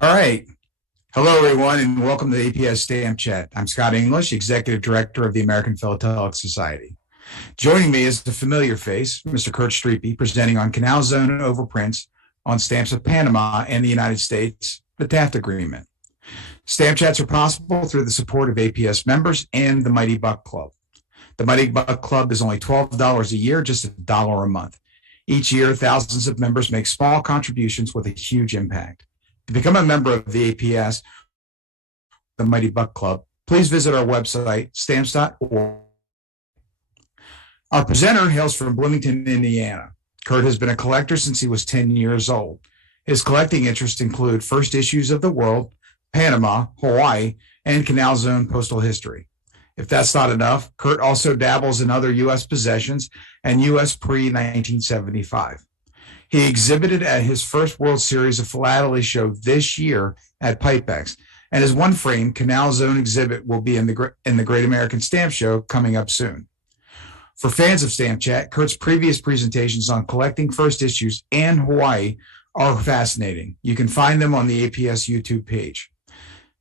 All right. Hello, everyone, and welcome to the APS Stamp Chat. I'm Scott English, Executive Director of the American Philatelic Society. Joining me is the familiar face, Mr. Kurt Streepy, presenting on Canal Zone overprints on stamps of Panama and the United States, the Taft Agreement. Stamp chats are possible through the support of APS members and the Mighty Buck Club. The Mighty Buck Club is only $12 a year, just $1 a month. Each year, thousands of members make small contributions with a huge impact. To become a member of the APS, the Mighty Buck Club, please visit our website, stamps.org. Our presenter hails from Bloomington, Indiana. Kurt has been a collector since he was 10 years old. His collecting interests include first issues of the world, Panama, Hawaii, and Canal Zone postal history. If that's not enough, Kurt also dabbles in other U.S. possessions and U.S. pre-1975. He exhibited at his first World Series of Philately show this year at Pipex, and his one-frame Canal Zone exhibit will be in the Great American Stamp Show coming up soon. For fans of Stamp Chat, Kurt's previous presentations on collecting first issues and Hawaii are fascinating. You can find them on the APS YouTube page.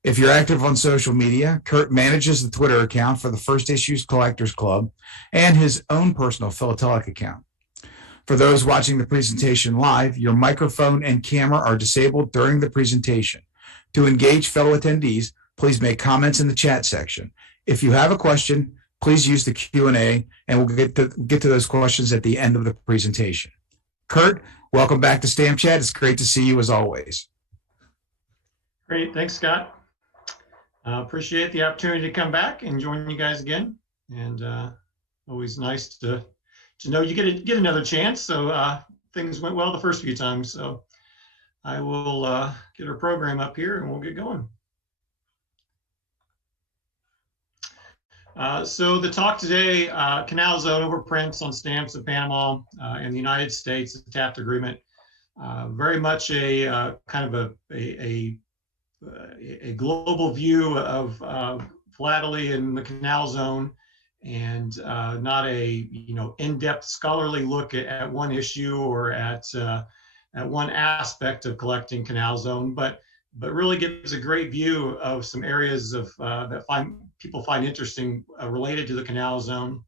If you're active on social media, Kurt manages the Twitter account for the First Issues Collectors Club and his own personal philatelic account. For those watching the presentation live, your microphone and camera are disabled during the presentation. To engage fellow attendees, please make comments in the chat section. If you have a question, please use the Q&A, and we'll get to those questions at the end of the presentation. Kurt, welcome back to Stamp Chat. It's great to see you as always. Great, thanks, Scott. Appreciate the opportunity to come back and join you guys again, and always nice to know you get another chance. So things went well the first few times, so I will get our program up here and we'll get going. So the talk today, Canal Zone overprints on stamps of Panama and the United States, the Taft Agreement. Very much a kind of a global view of philately in the Canal Zone, and not a in-depth scholarly look at one issue or at one aspect of collecting Canal Zone, but really gives a great view of some areas of that people find interesting related to the Canal Zone.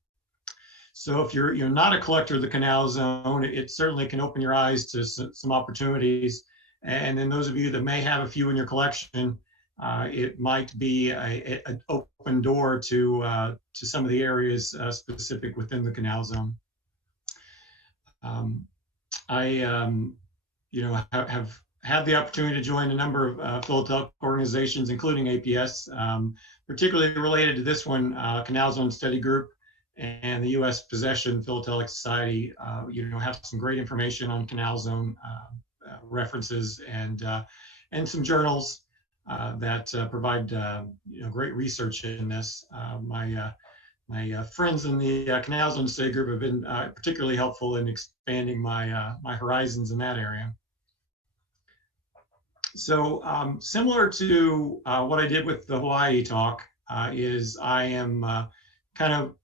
So if you're not a collector of the Canal Zone, it certainly can open your eyes to some opportunities. And then those of you that may have a few in your collection, it might be an open door to some of the areas specific within the Canal Zone. I have had the opportunity to join a number of philatelic organizations, including APS, particularly related to this one, Canal Zone Study Group and the U.S. Possession Philatelic Society. Have some great information on Canal Zone references and some journals that provide great research in this. My friends in the Canal Zone Study Group have been particularly helpful in expanding my horizons in that area. So similar to what I did with the Hawaii talk, is I am kind of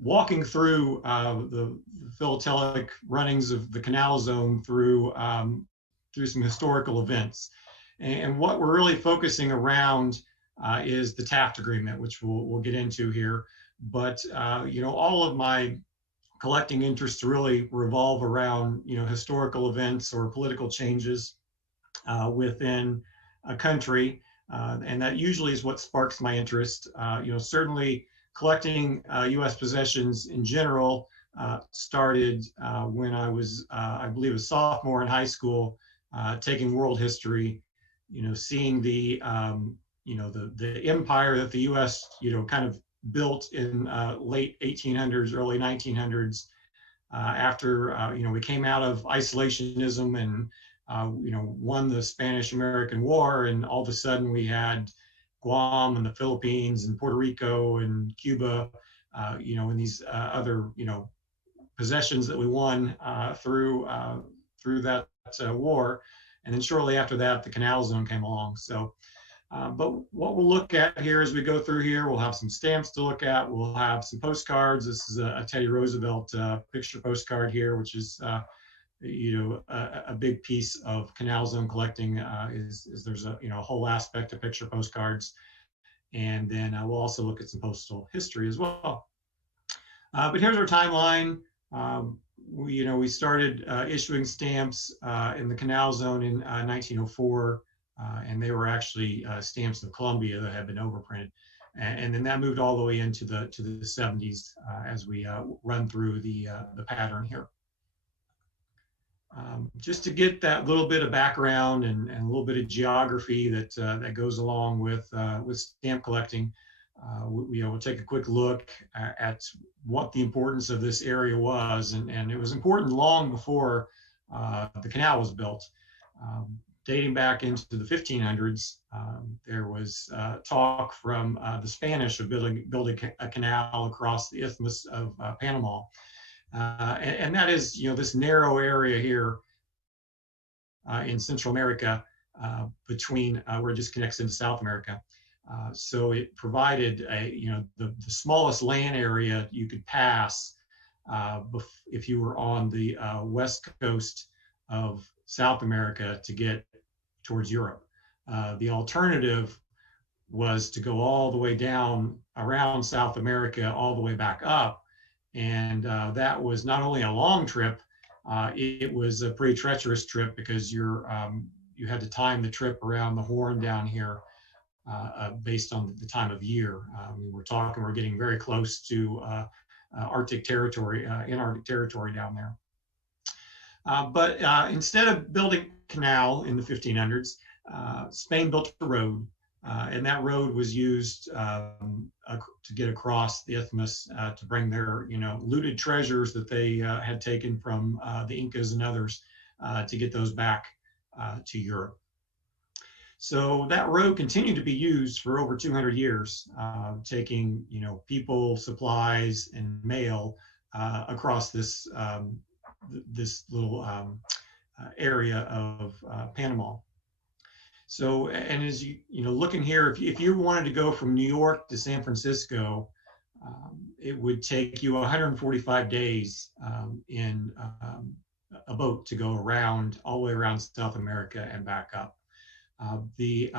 walking through the philatelic runnings of the Canal Zone through some historical events. And what we're really focusing around is the Taft Agreement, which we'll get into here. But all of my collecting interests really revolve around historical events or political changes within a country, and that usually is what sparks my interest. Certainly collecting U.S. possessions in general started when I was, I believe, a sophomore in high school, taking world history. Seeing the the empire that the U.S. kind of built in late 1800s, early 1900s, after we came out of isolationism and won the Spanish-American War, and all of a sudden we had Guam and the Philippines and Puerto Rico and Cuba, and these other possessions that we won through that war. And then shortly after that, the Canal Zone came along. So, but what we'll look at here as we go through here, we'll have some stamps to look at. We'll have some postcards. This is a Teddy Roosevelt picture postcard here, which is a big piece of Canal Zone collecting is there's a whole aspect of picture postcards, and then we'll also look at some postal history as well. But here's our timeline. We started issuing stamps in the Canal Zone in 1904, and they were actually stamps of Columbia that had been overprinted. And then that moved all the way into the 70s as we run through the pattern here. Just to get that little bit of background and a little bit of geography that goes along with stamp collecting, we'll take a quick look at what the importance of this area was, and it was important long before the canal was built. Dating back into the 1500s, there was talk from the Spanish of building a canal across the Isthmus of Panama. And that is, this narrow area here in Central America between where it just connects into South America. So it provided the smallest land area you could pass if you were on the west coast of South America to get towards Europe. The alternative was to go all the way down around South America, all the way back up. And that was not only a long trip, it was a pretty treacherous trip because you had to time the trip around the Horn down here based on the time of year. We're getting very close to Arctic territory, Antarctic territory down there. But instead of building a canal in the 1500s, Spain built a road, and that road was used to get across the isthmus to bring their looted treasures that they had taken from the Incas and others to get those back to Europe. So that road continued to be used for over 200 years, taking people, supplies, and mail across this this little area of Panama. So, and as looking here, if you wanted to go from New York to San Francisco, it would take you 145 days in a boat to go around, all the way around South America and back up. The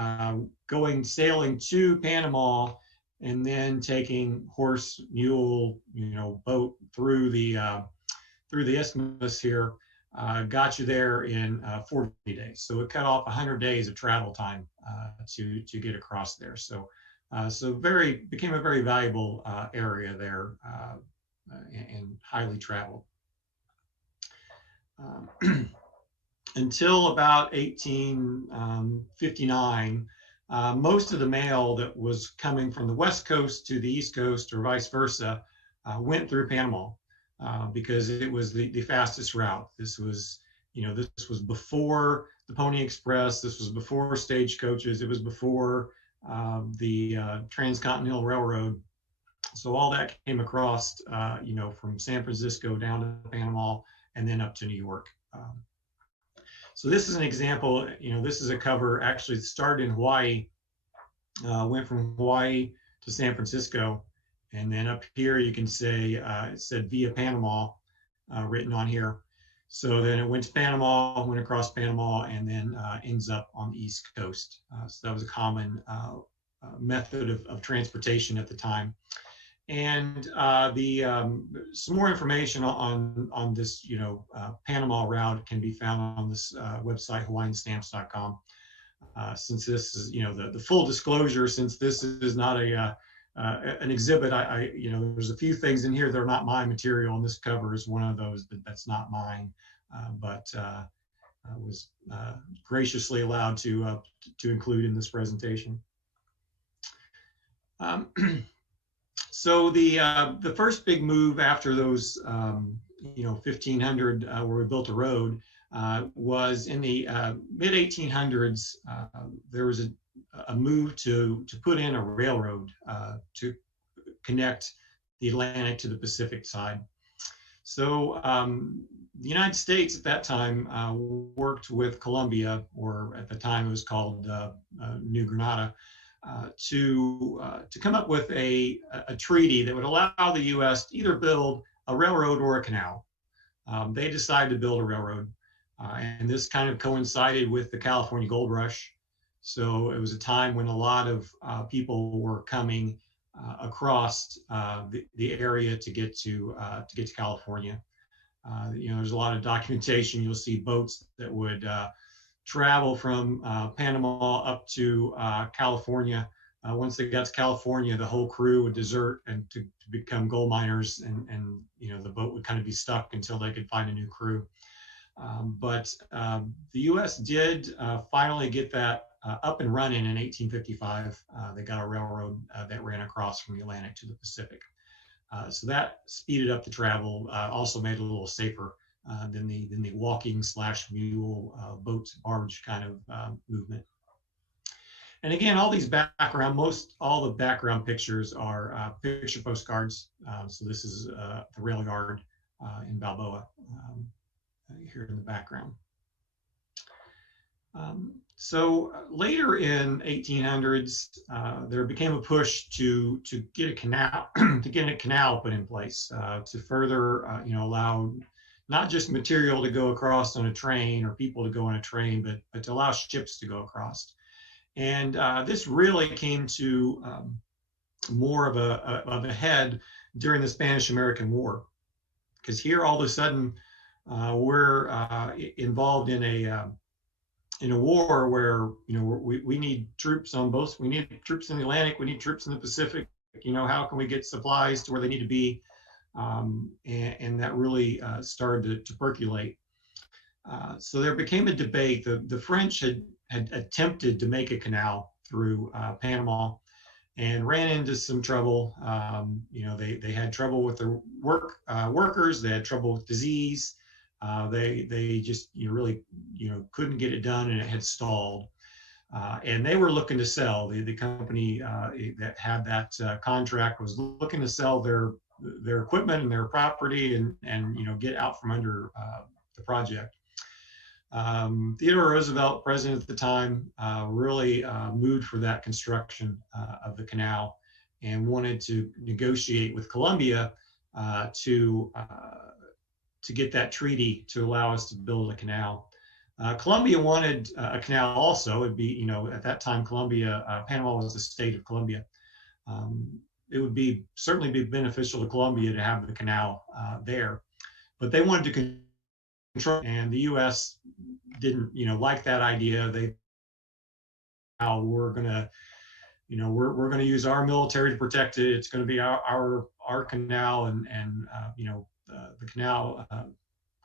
sailing to Panama and then taking horse, mule, boat through the isthmus here got you there in 40 days. So it cut off 100 days of travel time to get across there. So became a very valuable area there and highly traveled. Until about 1859, most of the mail that was coming from the West Coast to the East Coast or vice versa went through Panama because it was the fastest route. This was before the Pony Express. This was before stagecoaches. It was before the Transcontinental Railroad. So all that came across, from San Francisco down to Panama and then up to New York. So this is an example, this is a cover actually started in Hawaii, went from Hawaii to San Francisco. And then up here, you can say, it said via Panama written on here. So then it went to Panama, went across Panama, and then ends up on the East Coast. So that was a common method of transportation at the time. And some more information on this, Panama route can be found on this website, hawaiianstamps.com. Since this is, the full disclosure, since this is not an exhibit, there's a few things in here that are not my material, and this cover is one of those that's not mine, but I was graciously allowed to include in this presentation. So the first big move after those 1500 where we built a road was in the mid 1800s. There was a move to put in a railroad to connect the Atlantic to the Pacific side. So the United States at that time worked with Colombia, or at the time it was called New Granada, to come up with a treaty that would allow the U.S. to either build a railroad or a canal. they decided to build a railroad. And this kind of coincided with the California Gold Rush. So it was a time when a lot of people were coming across the area to get to California. There's a lot of documentation. You'll see boats that would travel from Panama up to California. Once they got to California, the whole crew would desert and to become gold miners, and the boat would kind of be stuck until they could find a new crew. But the U.S. did finally get that up and running in 1855. They got a railroad that ran across from the Atlantic to the Pacific. So that speeded up the travel, also made it a little safer than the walking / mule boat barge kind of movement. And again, all these all the background pictures are picture postcards. So this is the rail yard in Balboa here in the background. So later in 1800s, there became a push to get a canal to get a canal put in place to further allow not just material to go across on a train or people to go on a train, but to allow ships to go across. And this really came to more of a head during the Spanish-American War, because here all of a sudden we're involved in a war where we need troops on both. We need troops in the Atlantic. We need troops in the Pacific. How can we get supplies to where they need to be? And that really started to percolate. So there became a debate. The French had attempted to make a canal through Panama and ran into some trouble. They had trouble with their workers. They had trouble with disease. They just really couldn't get it done, and it had stalled. And they were looking to sell. The company that had that contract was looking to sell their equipment and their property and get out from under the project. Theodore Roosevelt, president at the time, really moved for that construction of the canal and wanted to negotiate with Colombia to get that treaty to allow us to build a canal. Colombia wanted a canal also. It'd be, at that time, Panama was the state of Colombia. It would certainly be beneficial to Colombia to have the canal there, but they wanted to control, and the U.S. didn't, like that idea. We're gonna use our military to protect it. It's going to be our canal, and the canal.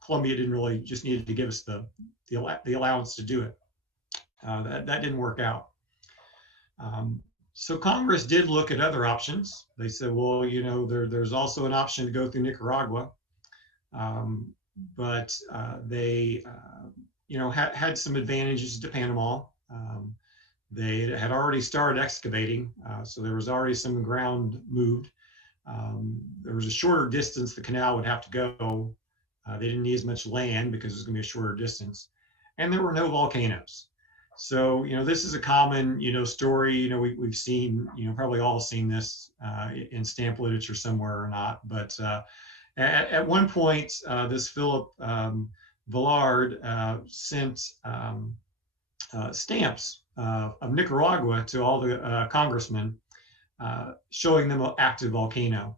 Colombia just needed to give us the allowance to do it. That didn't work out. So Congress did look at other options. They said, well, there's also an option to go through Nicaragua, but they had some advantages to Panama. They had already started excavating, so there was already some ground moved. There was a shorter distance the canal would have to go. They didn't need as much land because it was going to be a shorter distance, and there were no volcanoes. So this is a common story. We've seen, probably all seen this in stamp literature somewhere or not. But at one point, this Philip Villard sent stamps of Nicaragua to all the congressmen, showing them an active volcano,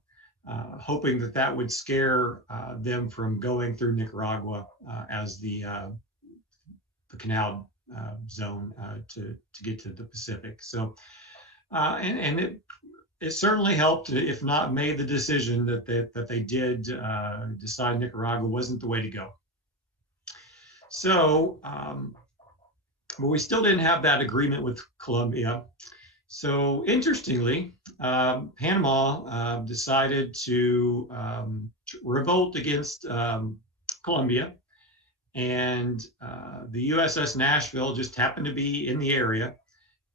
hoping that would scare them from going through Nicaragua as the canal zone to get to the Pacific. So, and it certainly helped, if not made the decision that they did decide Nicaragua wasn't the way to go. So, but we still didn't have that agreement with Colombia. So interestingly, Panama decided to revolt against Colombia, and the USS Nashville just happened to be in the area,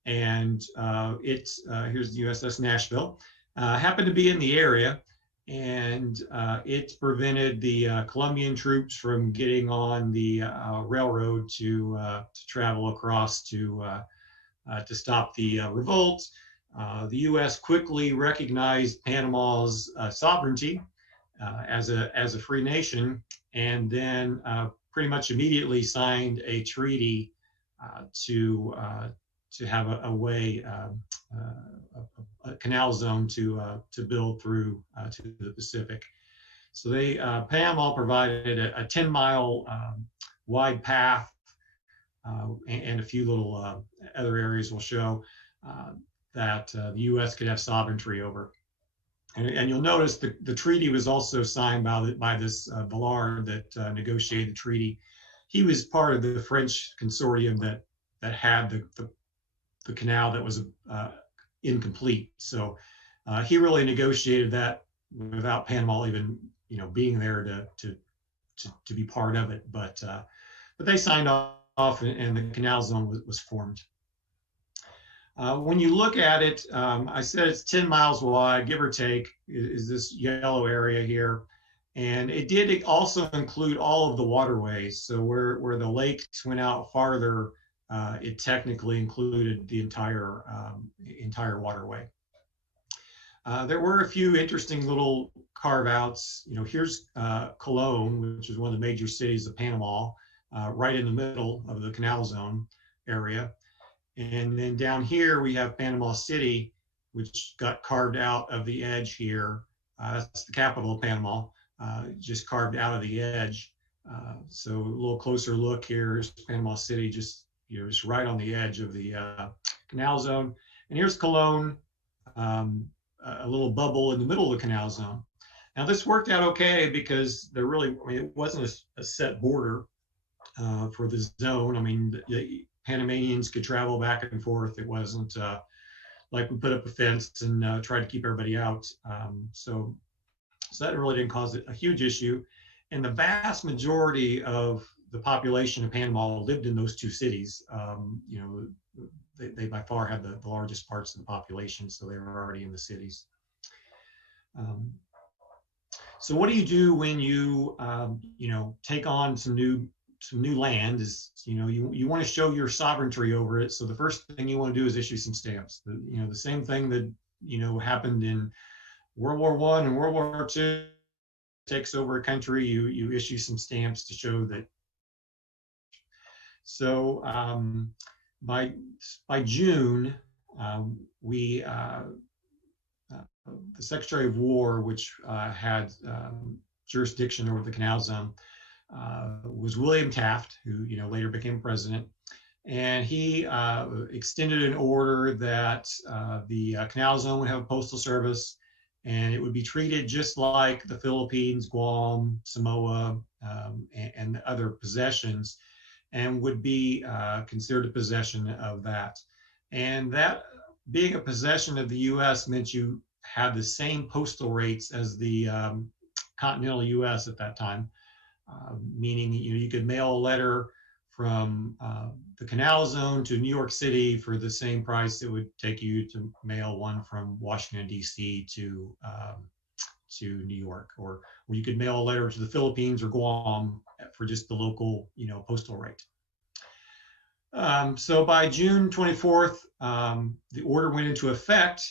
and here's the USS Nashville, happened to be in the area, and it prevented the Colombian troops from getting on the railroad to travel across to stop the revolt. The U.S. quickly recognized Panama's sovereignty as a free nation, and then pretty much immediately signed a treaty to have a way, a canal zone to build through to the Pacific. So Panama provided a 10-mile wide path and a few little other areas we'll show that the U.S. could have sovereignty over. And you'll notice the treaty was also signed by this Villard that negotiated the treaty. He was part of the French consortium that had the canal that was incomplete. So he really negotiated that without Panama even being there to be part of it. But they signed off, and the Canal Zone was formed. When you look at it, I said it's 10 miles wide, give or take, is this yellow area here. And it did also include all of the waterways. So where the lakes went out farther, it technically included the entire waterway. There were a few interesting little carve outs. Here's Colón, which is one of the major cities of Panama, right in the middle of the Canal Zone area. And then down here we have Panama City, which got carved out of the edge here. That's the capital of Panama, just carved out of the edge. So a little closer look here is Panama City, just right on the edge of the Canal Zone. And here's Colón, a little bubble in the middle of the Canal Zone. Now this worked out okay because it wasn't a set border for the zone. I mean, the Panamanians could travel back and forth. It wasn't like we put up a fence and tried to keep everybody out. So that really didn't cause a huge issue. And the vast majority of the population of Panama lived in those two cities. They by far had the largest parts of the population, so they were already in the cities. So what do you do when you take on some new land? Is you want to show your sovereignty over it. So the first thing you want to do is issue some stamps. The same thing that happened in World War I and World War II. Takes over a country, you issue some stamps to show that. So by June, the Secretary of War, which had jurisdiction over the Canal Zone, was William Taft, who later became president, and he extended an order that the Canal Zone would have a postal service, and it would be treated just like the Philippines, Guam, Samoa, and other possessions, and would be considered a possession of that. And that being a possession of the U.S. meant you had the same postal rates as the continental U.S. at that time, meaning you could mail a letter from the Canal Zone to New York City for the same price it would take you to mail one from Washington, D.C. to New York, or you could mail a letter to the Philippines or Guam for just the local postal rate. So by June 24th, the order went into effect,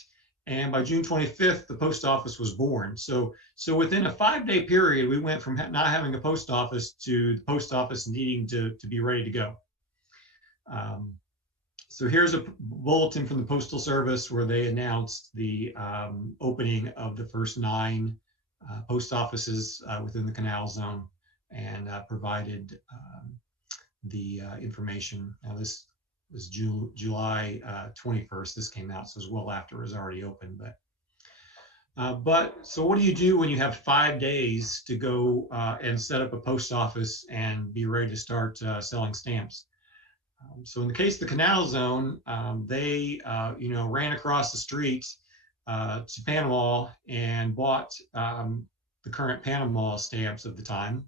and by June 25th, the post office was born. So within a 5-day period, we went from not having a post office to the post office needing to be ready to go. So here's a bulletin from the Postal Service where they announced the opening of the first 9 post offices within the Canal Zone, and provided the information. Now this was July 21st. This came out, so it was well after it was already open. But so what do you do when you have 5 days to go and set up a post office and be ready to start selling stamps? So in the case of the Canal Zone, they ran across the street to Panama and bought the current Panama stamps of the time,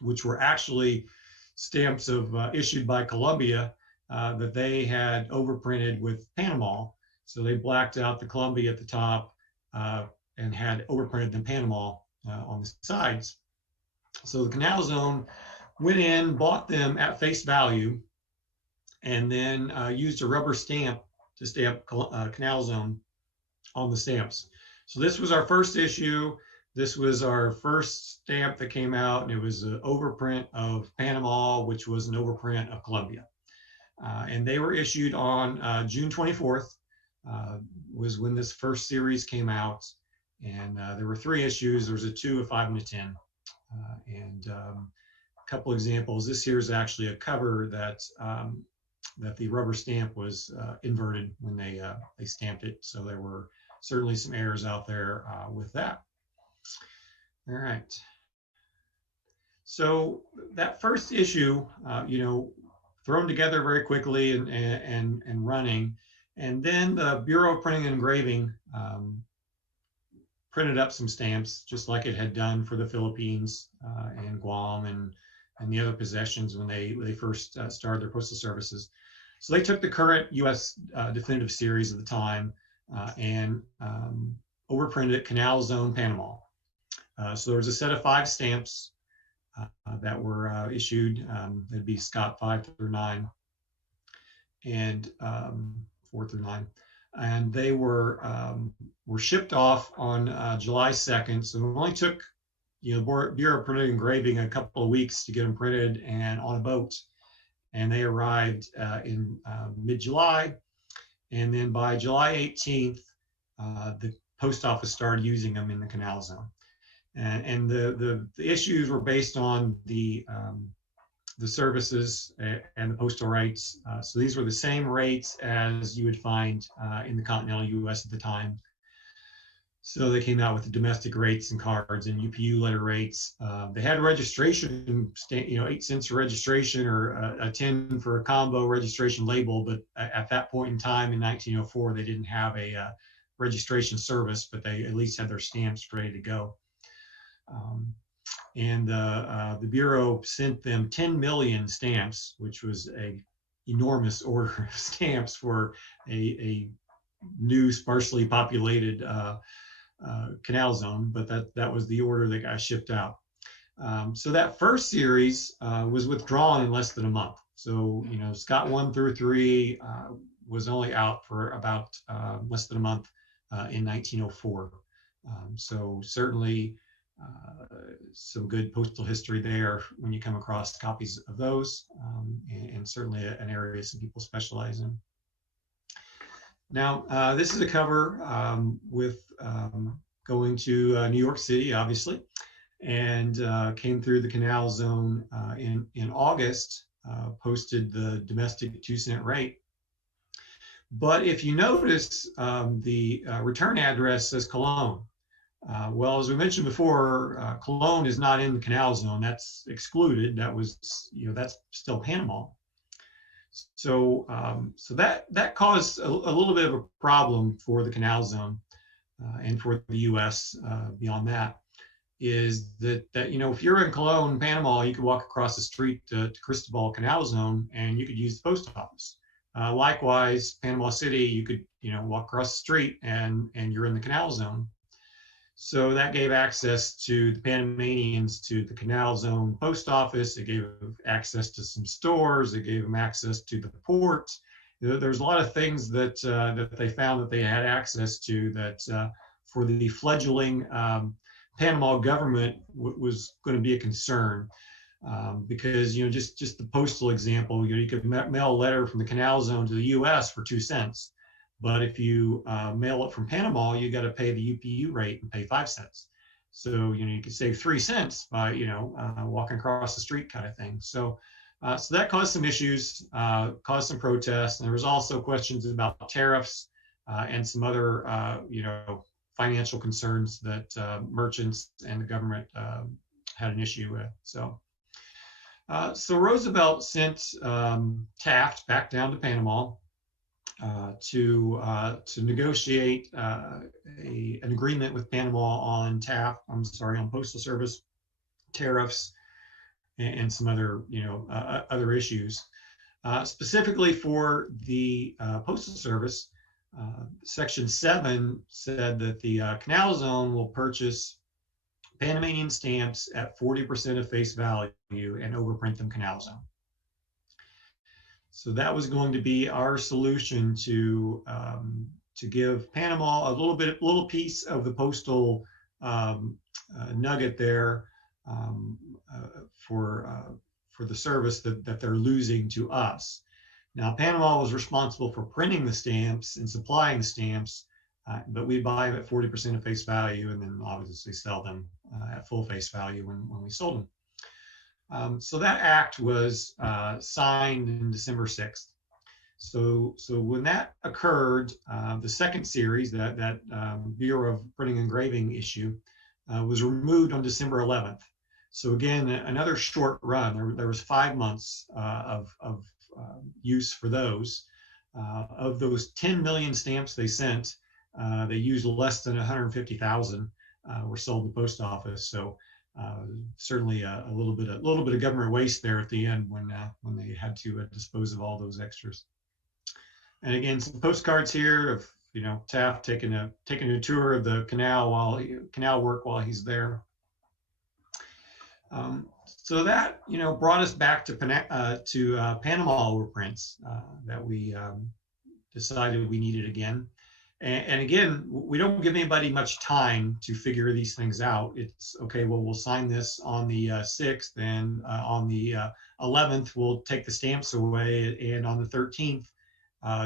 which were actually stamps issued by Colombia that they had overprinted with Panama. So they blacked out the Colombia at the top and had overprinted in Panama on the sides. So the Canal Zone went in, bought them at face value, and then used a rubber stamp to stamp Canal Zone on the stamps. So this was our first issue. This was our first stamp that came out, and it was an overprint of Panama, which was an overprint of Colombia. And they were issued on June 24th, was when this first series came out. And there were 3 issues. There was a 2, a 5, and a 10. And a couple examples. This here is actually a cover that that the rubber stamp was inverted when they stamped it. So there were certainly some errors out there with that. All right. So that first issue, thrown together very quickly and running, and then the Bureau of Printing and Engraving printed up some stamps, just like it had done for the Philippines and Guam and the other possessions when they first started their postal services. So they took the current U.S. definitive series of the time and overprinted it Canal Zone, Panama. So there was a set of 5 stamps that were issued. That'd be Scott 5 through 9 and 4 through 9. And they were shipped off on July 2nd. So it only took Bureau of Printing and Engraving a couple of weeks to get them printed and on a boat. And they arrived in mid-July. And then by July 18th, the post office started using them in the Canal Zone. And the issues were based on the services and the postal rates. So these were the same rates as you would find in the continental U.S. at the time. So they came out with the domestic rates and cards and UPU letter rates. They had registration, 8 cents for registration or a 10 for a combo registration label. But at that point in time in 1904, they didn't have a registration service, but they at least had their stamps ready to go. And the Bureau sent them 10 million stamps, which was an enormous order of stamps for a new sparsely populated Canal Zone, but that was the order that got shipped out. So that first series was withdrawn in less than a month. So, Scott 1 through 3 was only out for about less than a month in 1904. So certainly some good postal history there when you come across copies of those, and certainly an area some people specialize in. Now, this is a cover with going to New York City, obviously, and came through the Canal Zone in August, posted the domestic 2-cent rate. But if you notice, the return address says Cologne. Well, as we mentioned before, Cologne is not in the Canal Zone. That's excluded. That was, that's still Panama. So, so that caused a little bit of a problem for the Canal Zone and for the U.S. Beyond that, is that if you're in Cologne, Panama, you could walk across the street to Cristobal Canal Zone and you could use the post office. Likewise, Panama City, you could walk across the street and you're in the Canal Zone. So that gave access to the Panamanians to the Canal Zone post office. It gave access to some stores. It gave them access to the port. There's a lot of things that that they found that they had access to that for the fledgling Panama government was going to be a concern. Because just the postal example, you could mail a letter from the Canal Zone to the U.S. for 2 cents. But if you mail it from Panama, you got to pay the UPU rate and pay 5 cents. So you could save 3 cents by walking across the street kind of thing. So so that caused some issues, caused some protests, and there was also questions about tariffs and some other financial concerns that merchants and the government had an issue with. So so Roosevelt sent Taft back down to Panama to negotiate an agreement with Panama on on Postal Service tariffs and some other other issues. Specifically for the Postal Service, Section 7 said that the Canal Zone will purchase Panamanian stamps at 40% of face value and overprint them Canal Zone. So that was going to be our solution to give Panama a little piece of the postal nugget there um, for the service that they're losing to us. Now, Panama was responsible for printing the stamps and supplying the stamps, but we buy them at 40% of face value and then obviously sell them at full face value when we sold them. So that act was signed in December 6th. So when that occurred, the second series, that Bureau of Printing and Engraving issue, was removed on December 11th. So again, another short run. There was 5 months of use for those. Of those 10 million stamps they sent, they used less than 150,000 were sold to the post office. So certainly a little bit of government waste there at the end when they had to dispose of all those extras. And again, some postcards here of Taft taking a tour of the canal work while he's there. So that brought us back to Panama overprints that we decided we needed again. And again, we don't give anybody much time to figure these things out. It's okay, well, we'll sign this on the 6th, and on the 11th, we'll take the stamps away, and on the 13th,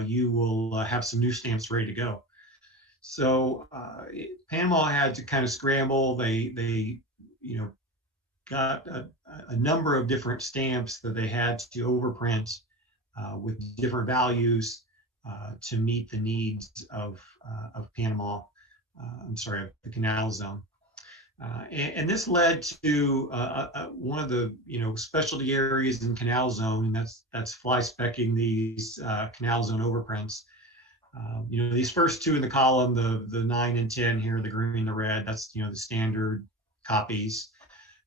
you will have some new stamps ready to go. So Panama had to kind of scramble. They got a number of different stamps that they had to overprint with different values to meet the needs of Panama. The Canal Zone. And this led to one of the specialty areas in Canal Zone, and that's fly specking these Canal Zone overprints. These first two in the column, the 9 and 10 here, the green and the red, that's the standard copies.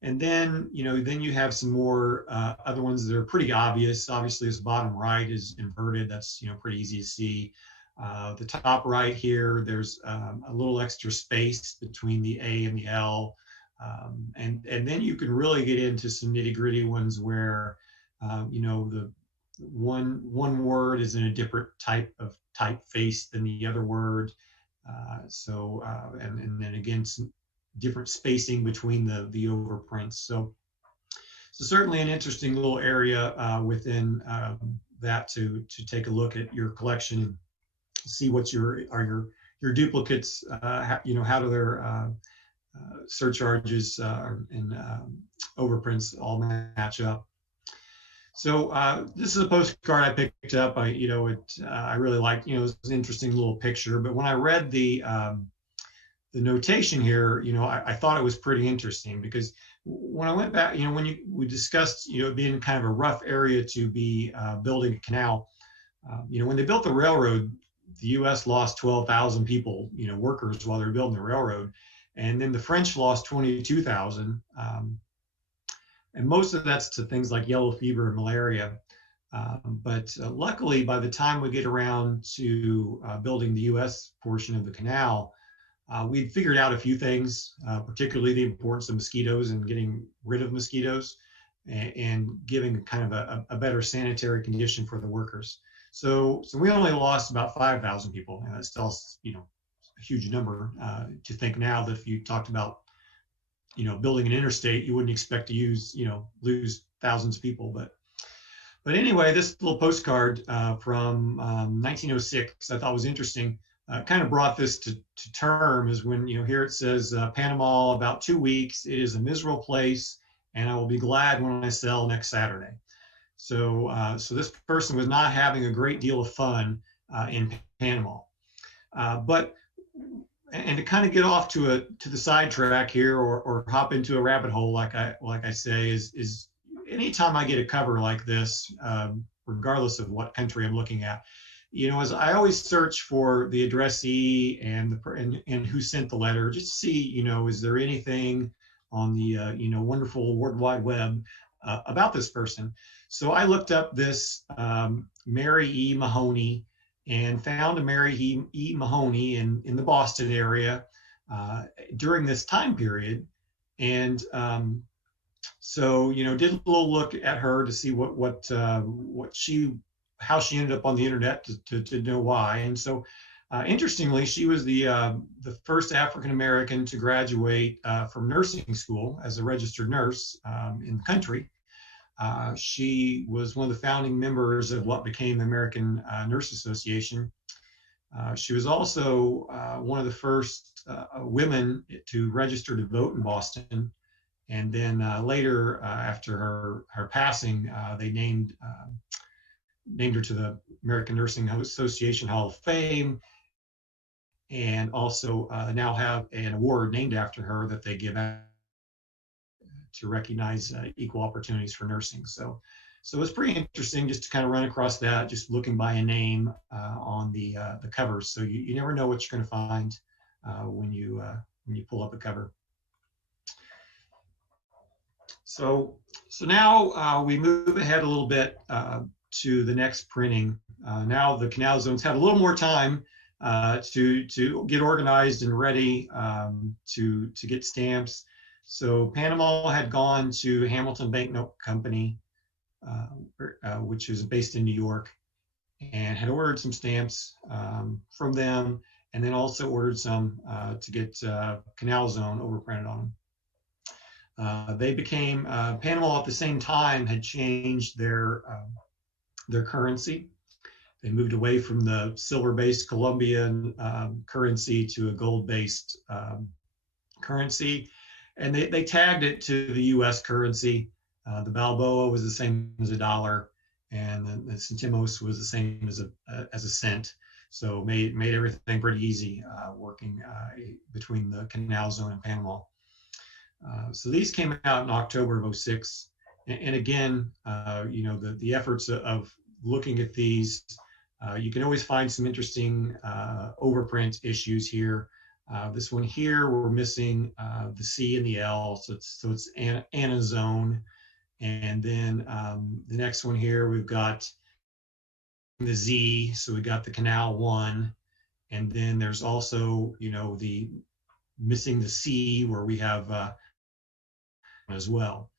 And then you have some more other ones that are pretty obvious. Obviously, this bottom right is inverted. That's pretty easy to see. The top right here, there's a little extra space between the A and the L. And then you can really get into some nitty gritty ones where, the one word is in a different type of typeface than the other word. And then again, some different spacing between the overprints. So certainly an interesting little area within that to take a look at your collection and see what your duplicates, how do their surcharges and overprints all match up. So this is a postcard I picked up. I really liked. It's an interesting little picture. But when I read the notation here, I thought it was pretty interesting, because when I went back, we discussed, it being kind of a rough area to be building a canal. When they built the railroad, the U.S. lost 12,000 people, workers, while they were building the railroad, and then the French lost 22,000, and most of that's to things like yellow fever and malaria. But luckily, by the time we get around to building the U.S. portion of the canal, we'd figured out a few things, particularly the importance of mosquitoes and getting rid of mosquitoes, and giving kind of a better sanitary condition for the workers. So we only lost about 5,000 people, and that's still, a huge number to think now that if you talked about, building an interstate, you wouldn't expect to lose thousands of people. But anyway, this little postcard from 1906 I thought was interesting. Kind of brought this to term, is when, here it says, Panama, about 2 weeks. It is a miserable place, and I will be glad when I sell next Saturday. So this person was not having a great deal of fun in Panama. And to kind of get off to the sidetrack here, or hop into a rabbit hole, like I say, is anytime I get a cover like this, regardless of what country I'm looking at, as I always search for the addressee and who sent the letter, just to see, is there anything on the wonderful World Wide Web about this person. So I looked up this Mary E. Mahoney, and found a Mary E. Mahoney in the Boston area during this time period. And so, did a little look at her to see how she ended up on the internet, to know why. And so Interestingly, she was the first African American to graduate from nursing school as a registered nurse in the country. She was one of the founding members of what became the American Nurse Association. She was also one of the first women to register to vote in Boston. And then later, after her passing, they named her to the American Nursing Association Hall of Fame, and also now have an award named after her that they give out to recognize equal opportunities for nursing. So it's pretty interesting just to kind of run across that, just looking by a name on the covers. So you never know what you're going to find when you pull up a cover. So now we move ahead a little bit to the next printing. Now the Canal Zone's had a little more time to get organized and ready to get stamps. So Panama had gone to Hamilton Banknote Company, which is based in New York, and had ordered some stamps from them, and then also ordered some to get Canal Zone overprinted on them. They became Panama at the same time had changed their currency. They moved away from the silver-based Colombian currency to a gold-based currency, and they tagged it to the U.S. currency. The Balboa was the same as $1, and the centimos was the same as a cent. So made everything pretty easy working between the Canal Zone and Panama. So these came out in October of '06, and again, the efforts of looking at these, you can always find some interesting overprint issues here. This one here, we're missing the C and the L, so it's Anna Zone, and then the next one here, we've got the Z, so we got the Canal 1, and then there's also the missing the C where we have as well.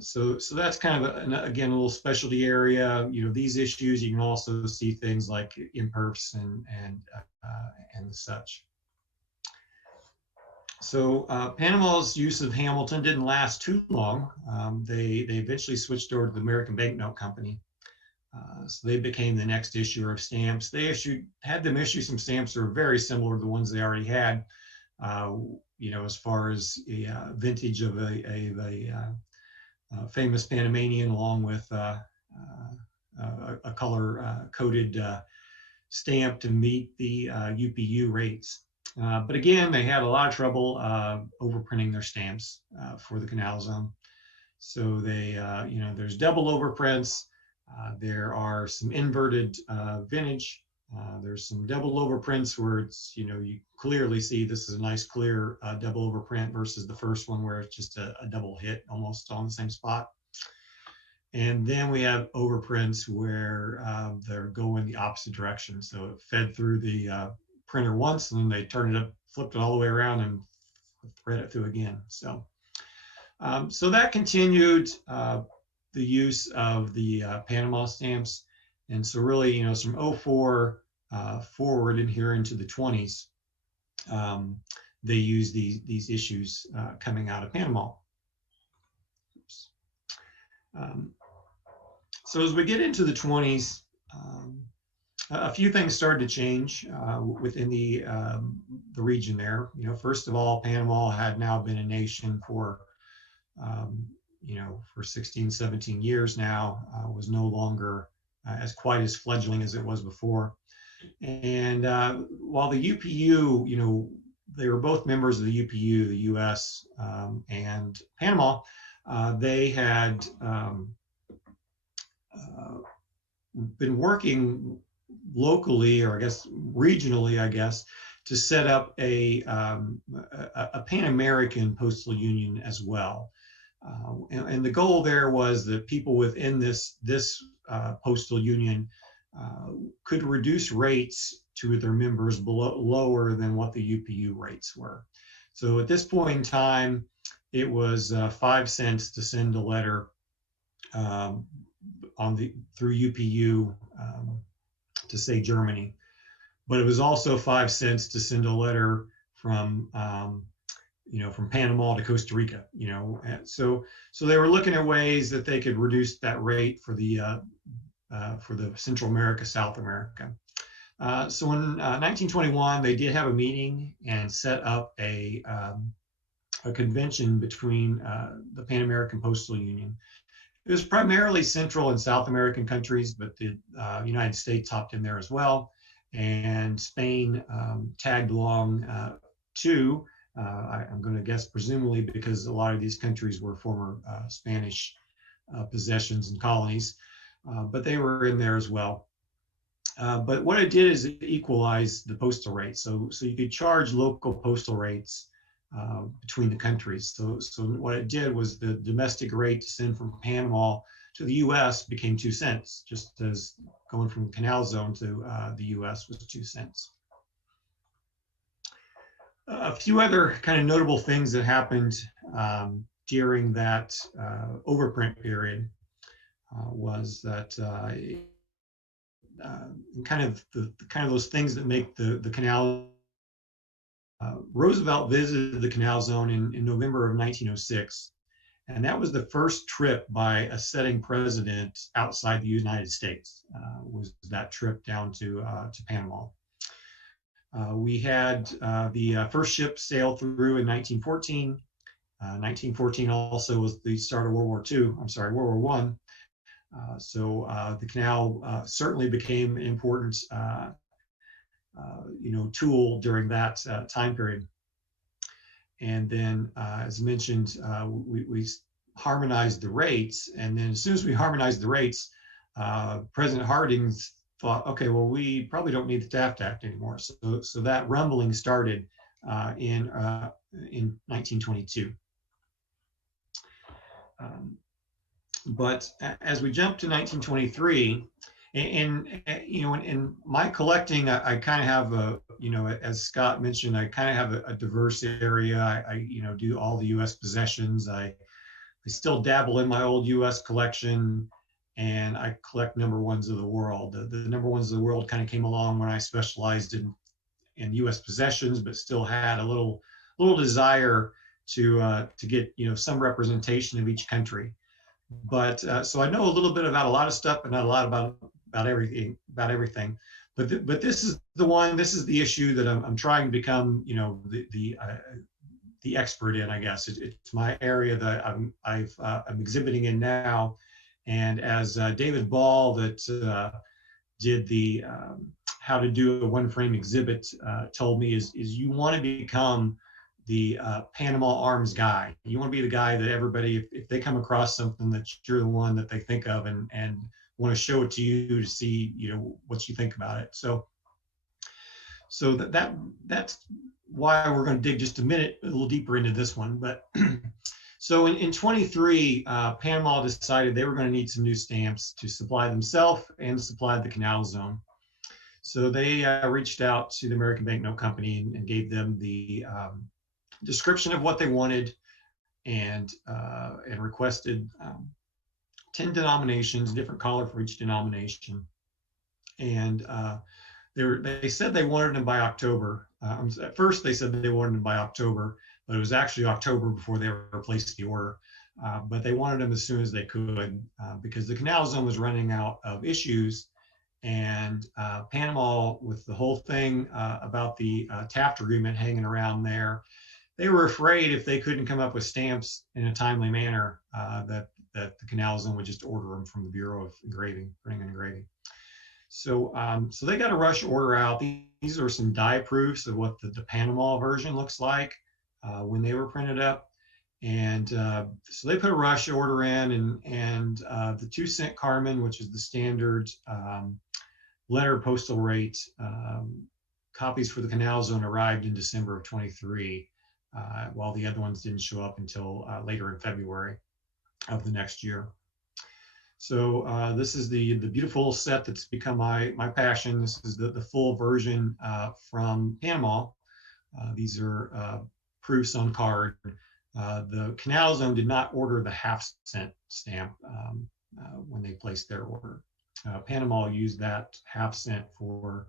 So that's kind of again a little specialty area. These issues, you can also see things like imperfs and such. So Panama's use of Hamilton didn't last too long. They eventually switched over to the American Banknote Company. So they became the next issuer of stamps. They had them issue some stamps that were very similar to the ones they already had. As far as a vintage of a famous Panamanian, along with a color coded stamp to meet the UPU rates. But again, they had a lot of trouble overprinting their stamps for the Canal Zone. So they, there's double overprints. There are some inverted vintage. There's some double overprints where it's, you clearly see this is a nice clear double overprint versus the first one where it's just a double hit almost on the same spot. And then we have overprints where they're going the opposite direction. So it fed through the printer once, and then they turned it up, flipped it all the way around, and thread it through again. So that continued the use of the Panama stamps. And so really, from '04 forward and here into the 20s, they use these issues coming out of Panama. So as we get into the 20s, a few things started to change within the region there. First of all, Panama had now been a nation for 16, 17 years now, was no longer as quite as fledgling as it was before. And while the UPU, they were both members of the UPU, the US and Panama, they had been working locally, or I guess regionally, to set up a Pan-American postal union as well. And the goal there was that people within this postal union could reduce rates to their members lower than what the UPU rates were. So at this point in time, it was 5 cents to send a letter through UPU to say Germany. but it was also 5 cents to send a letter from from Panama to Costa Rica. So they were looking at ways that they could reduce that rate for the Central America, South America. So in 1921, they did have a meeting and set up a convention between the Pan American Postal Union. It was primarily Central and South American countries, but the United States hopped in there as well. And Spain tagged along too. I'm going to guess presumably because a lot of these countries were former Spanish possessions and colonies, but they were in there as well. But what it did is it equalized the postal rate. So you could charge local postal rates between the countries. So what it did was the domestic rate to send from Panama to the U.S. became 2 cents, just as going from the Canal Zone to the U.S. was 2 cents. A few other kind of notable things that happened during that overprint period was that kind of those things that make the canal. Roosevelt visited the Canal Zone in November of 1906, and that was the first trip by a sitting president outside the United States. Was that trip down to Panama? We had the first ship sail through in 1914. 1914 also was the start of World War I. So the canal certainly became an important tool during that time period. And then, as mentioned, we harmonized the rates. And then as soon as we harmonized the rates, President Harding thought, okay, well, we probably don't need the Taft Act anymore. So that rumbling started in 1922. But as we jump to 1923, in my collecting, I kind of have a, as Scott mentioned, I kind of have a diverse area. I do all the U.S. possessions. I still dabble in my old U.S. collection, and I collect number ones of the world. The number ones of the world kind of came along when I specialized in U.S. possessions, but still had a little desire to get some representation of each country. But so I know a little bit about a lot of stuff, but not a lot about everything. But this is the issue that I'm trying to become the expert in. I guess it's my area that I'm exhibiting in now. And as David Ball that did the how to do a one frame exhibit told me is you want to become the Panama arms guy. You want to be the guy that everybody, if they come across something, that you're the one that they think of and want to show it to you to see, what you think about it. So that's why we're going to dig just a little deeper into this one. But so in 23, Panama decided they were going to need some new stamps to supply themselves and supply the Canal Zone. So they reached out to the American Banknote Company and gave them the description of what they wanted and requested 10 denominations, different color for each denomination. And they said they wanted them by October. At first they said they wanted them by October, but it was actually October before they placed the order. But they wanted them as soon as they could because the Canal Zone was running out of issues. And Panama, with the whole thing about the Taft Agreement hanging around there, they were afraid if they couldn't come up with stamps in a timely manner that the Canal Zone would just order them from the Bureau of Engraving, Printing and Engraving. So they got a rush order out. These are some die proofs of what the Panama version looks like when they were printed up. And so they put a rush order in, and the 2 cent Carmen, which is the standard letter postal rate, copies for the Canal Zone arrived in December of 23. While the other ones didn't show up until later in February of the next year. So this is the beautiful set that's become my passion. This is the full version from Panama. These are proofs on card. The Canal Zone did not order the half-cent stamp when they placed their order. Panama used that half-cent for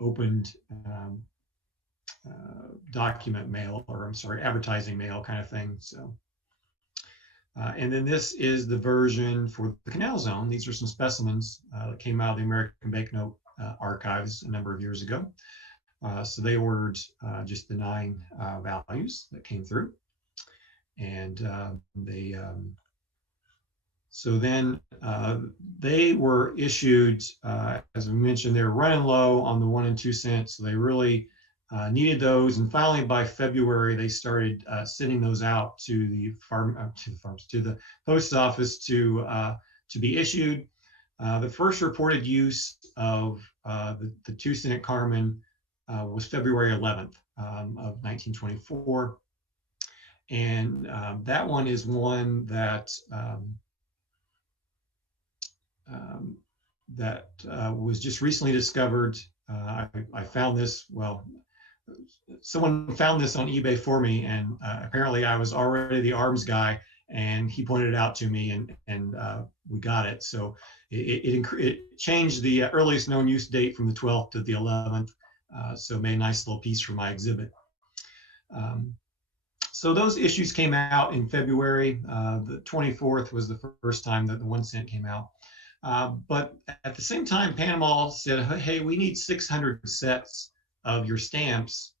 opened document mail, or I'm sorry, advertising mail kind of thing. So, and then this is the version for the Canal Zone. These are some specimens that came out of the American Banknote archives a number of years ago. So they ordered just the 9 values that came through, and so then they were issued, as we mentioned, they were running low on the 1 and 2 cents, so they really needed those. And finally, by February, they started sending those out to the to the post office to be issued. The first reported use of the 2 cent Carmen was February 11th of 1924. And that one is one that was just recently discovered. I found this, well, someone found this on eBay for me, and apparently I was already the arms guy, and he pointed it out to me, and we got it. So it changed the earliest known use date from the 12th to the 11th. So made a nice little piece for my exhibit. So those issues came out in February. The 24th was the first time that the 1 cent came out. But at the same time, Panama said, hey, we need 600 sets of your stamps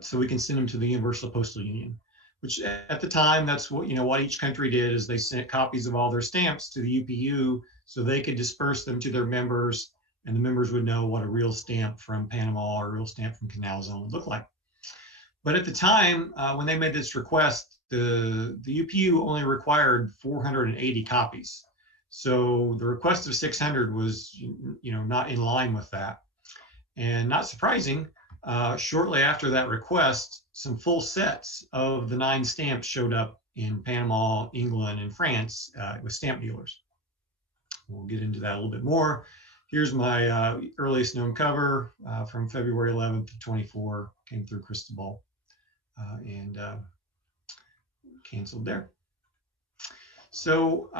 so we can send them to the Universal Postal Union, which at the time, that's what, what each country did, is they sent copies of all their stamps to the UPU so they could disperse them to their members, and the members would know what a real stamp from Panama or a real stamp from Canal Zone would look like. But at the time, when they made this request, the UPU only required 480 copies. So the request of 600 was, not in line with that. And not surprising, shortly after that request, some full sets of the 9 stamps showed up in Panama, England, and France with stamp dealers. We'll get into that a little bit more. Here's my earliest known cover from February 11th of 24, came through Cristobal and canceled there. So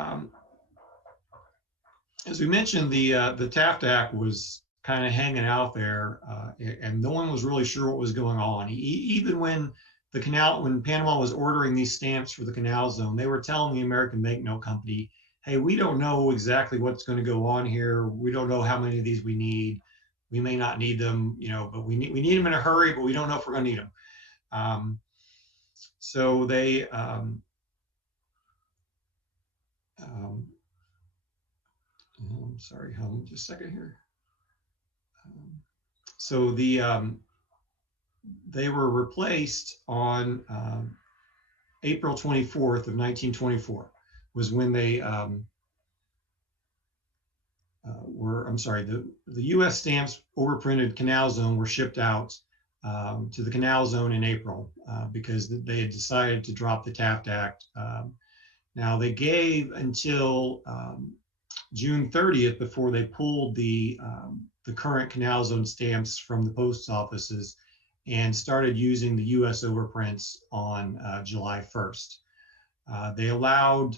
as we mentioned, the Taft Act was kind of hanging out there, and no one was really sure what was going on. Even when Panama was ordering these stamps for the Canal Zone, they were telling the American Banknote Company, hey, we don't know exactly what's going to go on here. We don't know how many of these we need. We may not need them, but we need them in a hurry, but we don't know if we're going to need them. So they I'm sorry, hold on just a second here. So they were replaced on April 24th of 1924 was when they the U.S. stamps overprinted Canal Zone were shipped out to the Canal Zone in April because they had decided to drop the Taft Act. Now they gave until June 30th before they pulled the current Canal Zone stamps from the post offices and started using the U.S. overprints on July 1st. They allowed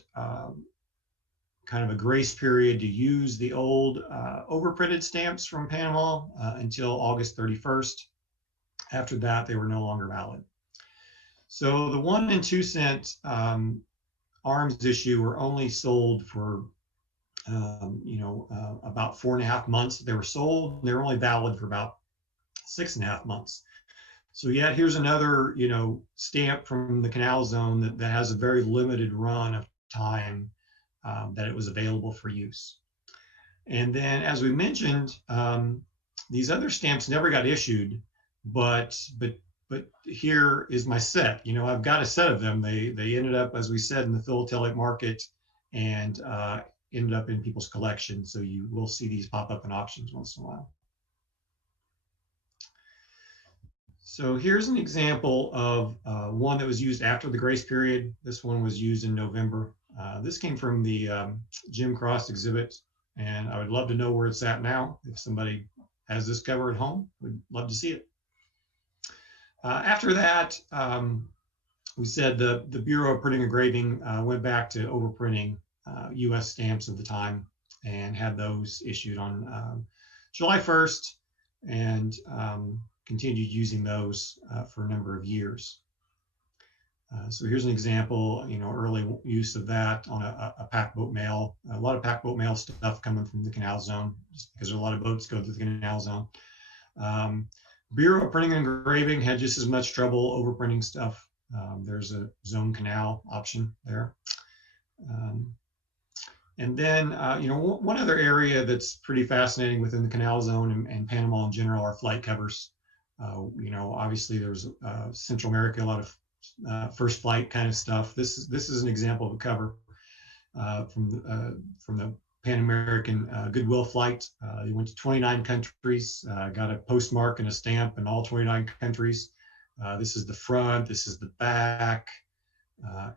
kind of a grace period to use the old overprinted stamps from Panama until August 31st. After that, they were no longer valid. So the 1 and 2 cent arms issue were only sold for about 4.5 months. They were sold. They were only valid for about 6.5 months. So yeah, here's another stamp from the Canal Zone that has a very limited run of time that it was available for use. And then, as we mentioned, these other stamps never got issued, but here is my set. I've got a set of them. They ended up, as we said, in the philatelic market and ended up in people's collection. So you will see these pop up in auctions once in a while. So here's an example of one that was used after the grace period. This one was used in November. This came from the Jim Cross exhibit, and I would love to know where it's at now. If somebody has this cover at home, we'd love to see it. After that, we said the Bureau of Printing and Engraving went back to overprinting U.S. stamps of the time and had those issued on July 1st. and continued using those for a number of years. So here's an example, early use of that on a pack boat mail. A lot of pack boat mail stuff coming from the Canal Zone, just because a lot of boats go through the Canal Zone. Bureau of Printing and Engraving had just as much trouble overprinting stuff. There's a zone canal option there. And then, one other area that's pretty fascinating within the Canal Zone and Panama in general are flight covers. Obviously there's Central America, a lot of first flight kind of stuff. This is an example of a cover from the Pan American Goodwill flight. He went to 29 countries, got a postmark and a stamp in all 29 countries. This is the front, this is the back,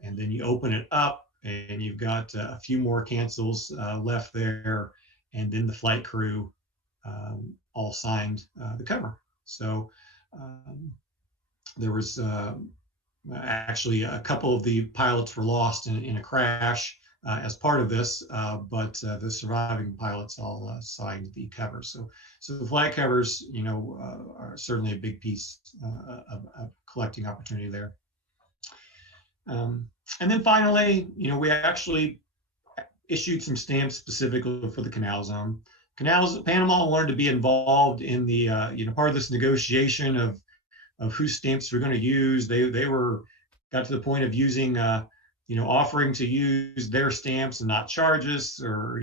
and then you open it up and you've got a few more cancels left there, and then the flight crew all signed the cover. So there was actually a couple of the pilots were lost in a crash as part of this, but the surviving pilots all signed the cover. So the flight covers, are certainly a big piece of collecting opportunity there. And then finally, we actually issued some stamps specifically for the Canal Zone. Panama wanted to be involved in the, part of this negotiation of whose stamps we're going to use. They got to the point of using, offering to use their stamps and not charge us, or,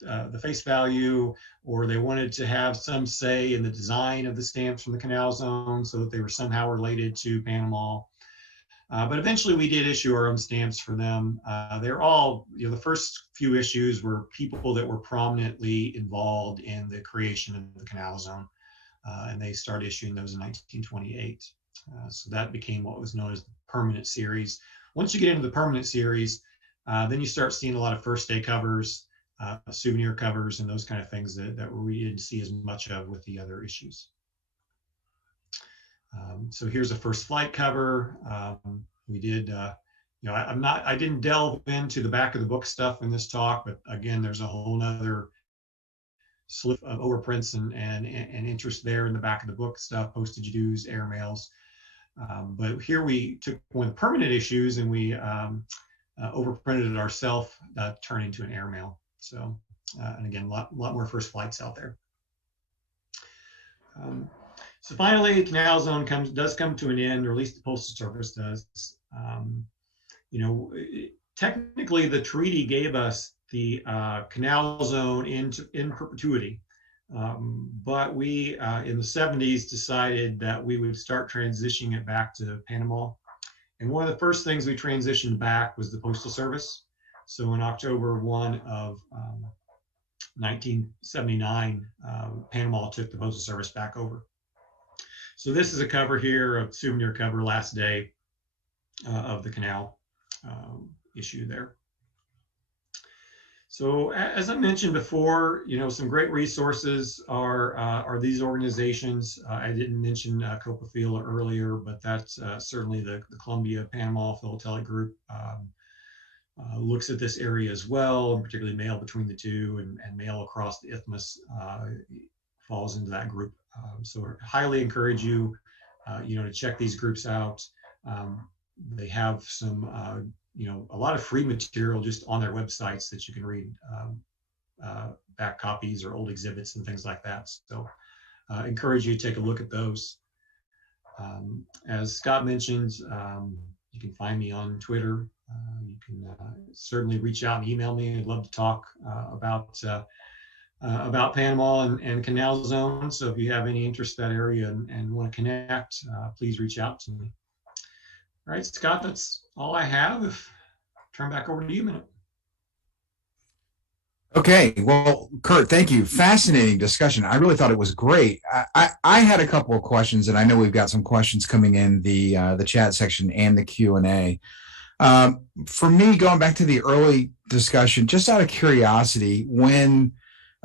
the face value, or they wanted to have some say in the design of the stamps from the Canal Zone so that they were somehow related to Panama. But eventually we did issue our own stamps for them. They're all, the first few issues were people that were prominently involved in the creation of the Canal Zone. And they started issuing those in 1928. So that became what was known as the permanent series. Once you get into the permanent series, then you start seeing a lot of first day covers, souvenir covers, and those kind of things that we didn't see as much of with the other issues. So here's a first flight cover. We did, I didn't delve into the back of the book stuff in this talk, but again, there's a whole nother slew of overprints and interest there in the back of the book stuff, postage dues, airmails. But here we took one of the permanent issues and we overprinted it ourselves, turned into an airmail. So, and again, a lot more first flights out there. So finally, Canal Zone does come to an end, or at least the Postal Service does. Technically, the treaty gave us the Canal Zone in perpetuity, but we in the 70s decided that we would start transitioning it back to Panama. And one of the first things we transitioned back was the Postal Service. So in October 1 of 1979, Panama took the Postal Service back over. So this is a cover here, a souvenir cover, last day of the canal issue there. So as I mentioned before, some great resources are these organizations. I didn't mention Copperfield earlier, but that's certainly the Columbia Panama Philatelic Group looks at this area as well, and particularly mail between the two and mail across the isthmus falls into that group. So I highly encourage you, to check these groups out. They have some, a lot of free material just on their websites that you can read, back copies or old exhibits and things like that. So encourage you to take a look at those. As Scott mentioned, you can find me on Twitter. You can certainly reach out and email me. I'd love to talk about Panama and Canal Zone. So if you have any interest in that area and want to connect, please reach out to me. All right, Scott, that's all I have. Turn back over to you a minute. Okay, well, Kurt, thank you. Fascinating discussion. I really thought it was great. I had a couple of questions, and I know we've got some questions coming in the chat section and the Q&A. For me, going back to the early discussion, just out of curiosity, when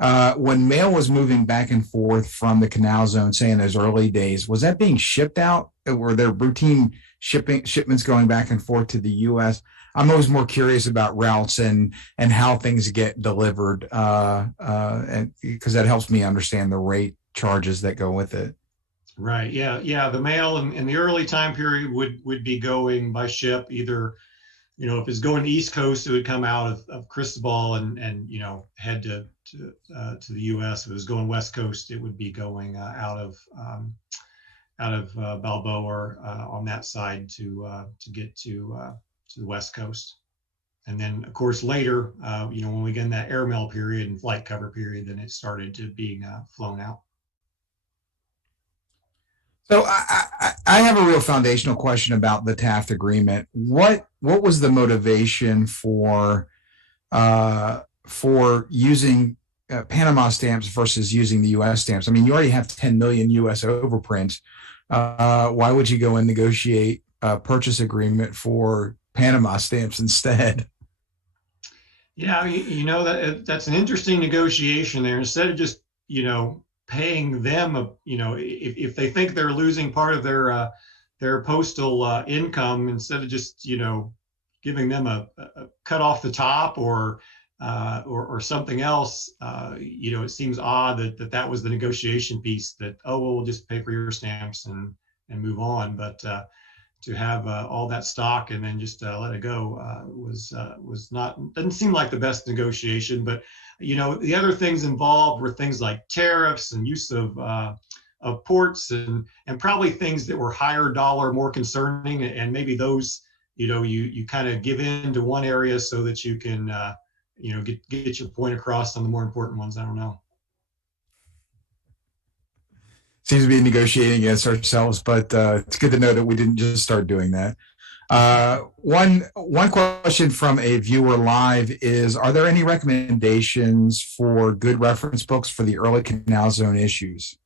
mail was moving back and forth from the Canal Zone, say in those early days, was that being shipped out? Were there routine shipments going back and forth to the U.S.? I'm always more curious about routes and how things get delivered, and because that helps me understand the rate charges that go with it. Right. Yeah. Yeah. The mail in the early time period would be going by ship. Either, if it's going to the East Coast, it would come out of Cristobal and head to the U.S. If it was going West Coast, it would be going out of Balboa on that side to get to the West Coast. And then, of course, later, when we get in that airmail period and flight cover period, then it started to being flown out. So I have a real foundational question about the Taft Agreement. What was the motivation for using Panama stamps versus using the U.S. stamps? I mean, you already have 10 million U.S. overprints. Why would you go and negotiate a purchase agreement for Panama stamps instead? Yeah, that's an interesting negotiation there. Instead of just paying them, if they think they're losing part of their postal income, instead of just giving them a cut off the top or something else, it seems odd that was the negotiation piece. That, oh well, we'll just pay for your stamps and move on. But to have all that stock and then just let it go was not, doesn't seem like the best negotiation. But the other things involved were things like tariffs and use of ports and probably things that were higher dollar, more concerning, and maybe those you kind of give in to one area so that you can get your point across on the more important ones. I don't know. Seems to be negotiating against ourselves, but it's good to know that we didn't just start doing that. One question from a viewer live is: are there any recommendations for good reference books for the early Canal Zone issues?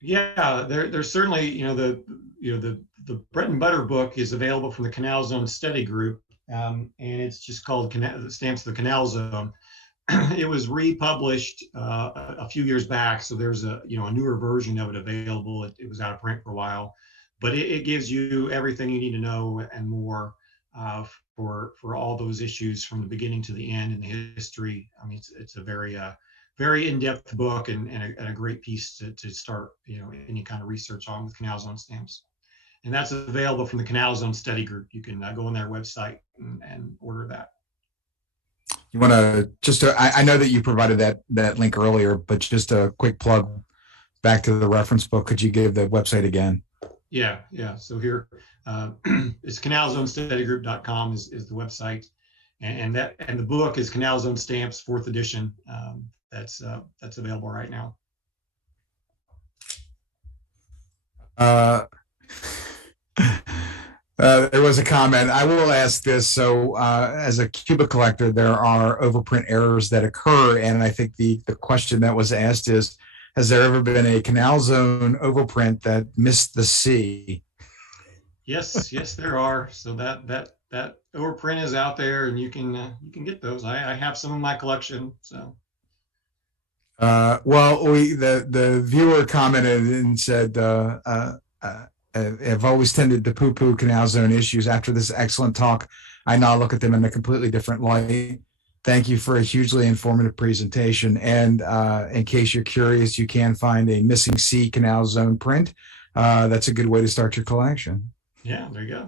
Yeah, there's certainly the bread and butter book is available from the Canal Zone study group, and it's just called Stamps of the Canal Zone. It was republished a few years back, so there's a newer version of it available. It was out of print for a while, but it gives you everything you need to know and more for all those issues from the beginning to the end in the history. I mean, it's a very in-depth book and a great piece to start any kind of research on with Canal Zone stamps. And that's available from the Canal Zone study group. You can go on their website and order that. You want to I know that you provided that link earlier, but just a quick plug back to the reference book. Could you give the website again? Yeah. So here, it's canalzonestudy.com is the website, and the book is Canal Zone Stamps 4th edition. That's available right now. There was a comment. I will ask this. So, as a Cuba collector, there are overprint errors that occur, and I think the question that was asked is: has there ever been a Canal Zone overprint that missed the C? Yes, there are. So that overprint is out there, and you can get those. I have some in my collection. So. Well, the viewer commented and said, have always tended to poo-poo Canal Zone issues. After this excellent talk, I now look at them in a completely different light. Thank you for a hugely informative presentation. And in case you're curious, you can find a missing C Canal Zone print. That's a good way to start your collection. Yeah, there you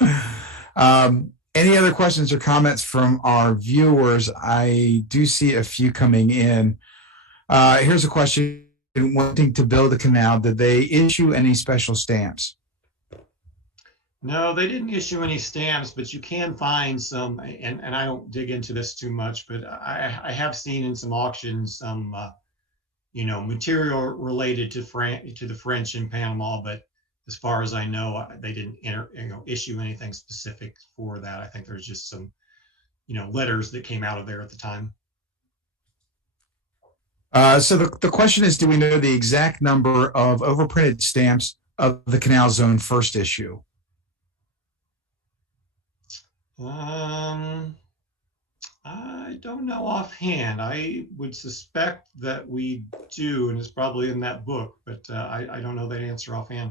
go. Any other questions or comments from our viewers? I do see a few coming in. Here's a question. Wanting to build a canal, did they issue any special stamps? No, they didn't issue any stamps, but you can find some, and I don't dig into this too much, but I have seen in some auctions some, material related to the French in Panama, but as far as I know, they didn't issue anything specific for that. I think there's just some, letters that came out of there at the time. So the question is, do we know the exact number of overprinted stamps of the Canal Zone first issue? I don't know offhand. I would suspect that we do, and it's probably in that book, but I don't know that answer offhand.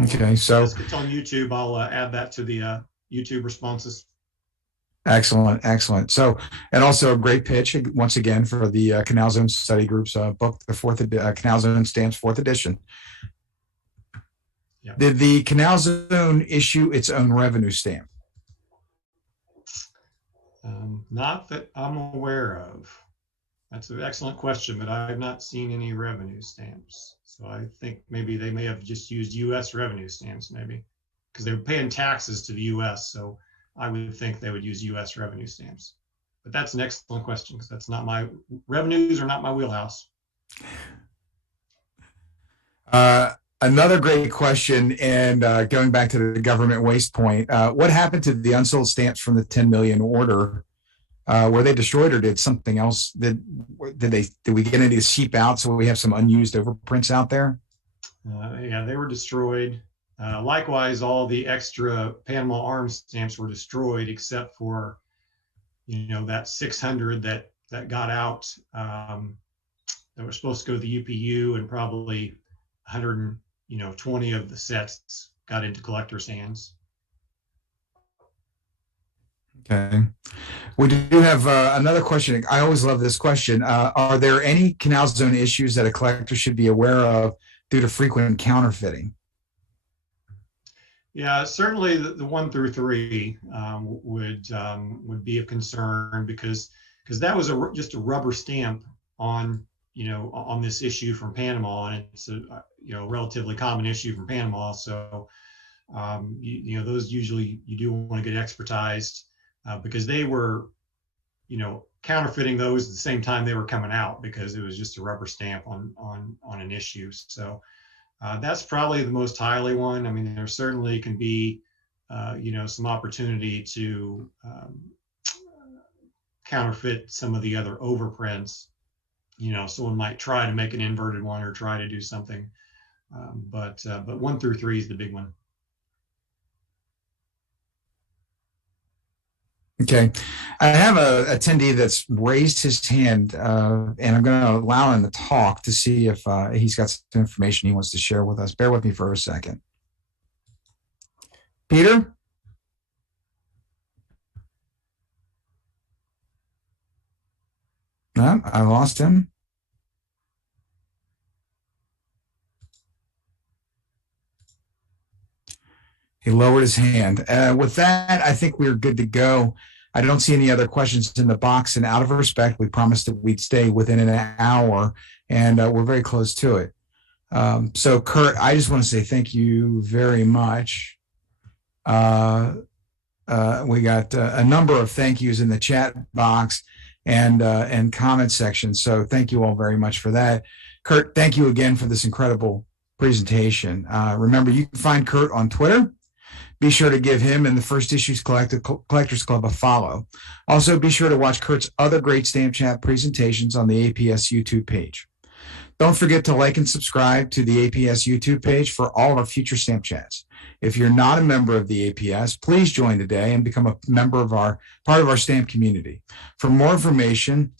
Okay, so it's on YouTube. I'll add that to the YouTube responses. excellent, excellent. So, and also a great pitch once again for the Canal Zone Study Group's book, the Canal Zone Stamps fourth edition. Yep. Did the Canal Zone issue its own revenue stamp? Not that I'm aware of. That's an excellent question, but I've not seen any revenue stamps. So I think maybe they may have just used U.S. revenue stamps, maybe, because they're paying taxes to the U.S. So I would think they would use U.S. revenue stamps. But that's an excellent question, because that's not my revenues are not my wheelhouse. Another great question, and going back to the government waste point, what happened to the unsold stamps from the 10 million order? Were they destroyed, or did something else? Did we get any cheap out, so we have some unused overprints out there? Yeah, they were destroyed. Likewise, all the extra Panama arms stamps were destroyed, except for, that 600 that got out, that were supposed to go to the UPU, and probably 120 of the sets got into collectors' hands. Okay. We do have another question. I always love this question. Are there any Canal Zone issues that a collector should be aware of due to frequent counterfeiting? Yeah, certainly the 1 through 3 would be of concern, because that was just a rubber stamp on on this issue from Panama, and it's a relatively common issue from Panama. So those usually you do want to get expertised, because they were counterfeiting those at the same time they were coming out, because it was just a rubber stamp on an issue. So that's probably the most highly one. I mean, there certainly can be some opportunity to counterfeit some of the other overprints. Someone might try to make an inverted one or try to do something, but 1 through 3 is the big one. Okay, I have a attendee that's raised his hand, and I'm going to allow him to talk to see if he's got some information he wants to share with us. Bear with me for a second. Peter? No, I lost him. He lowered his hand. With that, I think we're good to go. I don't see any other questions in the box, and out of respect, we promised that we'd stay within an hour, and we're very close to it. So, Kurt, I just want to say thank you very much. We got a number of thank yous in the chat box and comment section. So thank you all very much for that. Kurt, thank you again for this incredible presentation. Remember, you can find Kurt on Twitter. Be sure to give him and the First Issues Collectors Club a follow. Also, be sure to watch Kurt's other great Stamp Chat presentations on the APS YouTube page. Don't forget to like and subscribe to the APS YouTube page for all of our future Stamp Chats. If you're not a member of the APS, please join today and become a member of part of our stamp community. For more information,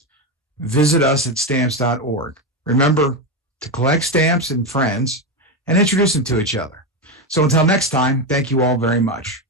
visit us at stamps.org. Remember to collect stamps and friends and introduce them to each other. So until next time, thank you all very much.